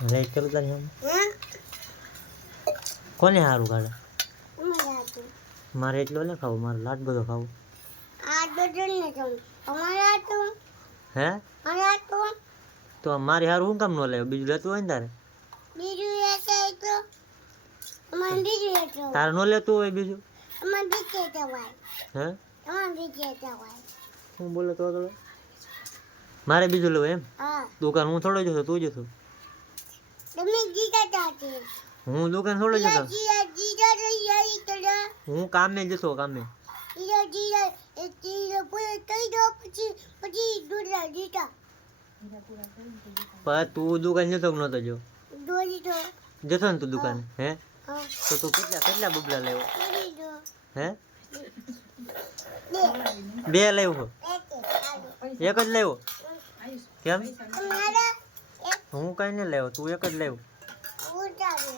light ચાલુ તારી આમ કોને સારું કાઢે મારે એટલો ને ખાવું મારે લાટ બધો ખાવું હે તો મારે સારું શું કામ ન લેવું બીજું લેતું હોય ને તારે તારે ન લેતું હોય બીજું હે હું બોલે તો આગળ મારે બીજું લેવું એમ દુકાન હું થોડો જતો તું જતો હું દુકાન થોડો જતો હું કામે જતો કામે પણ તું દુકાન જતો કે નતો જો જતો ને તું દુકાન હે તો તું કેટલા કેટલા બબલા લેવો હે બે લેવો એક જ લેવો કેમ હું કઈ નહીં લેવો તું એક જ લેવો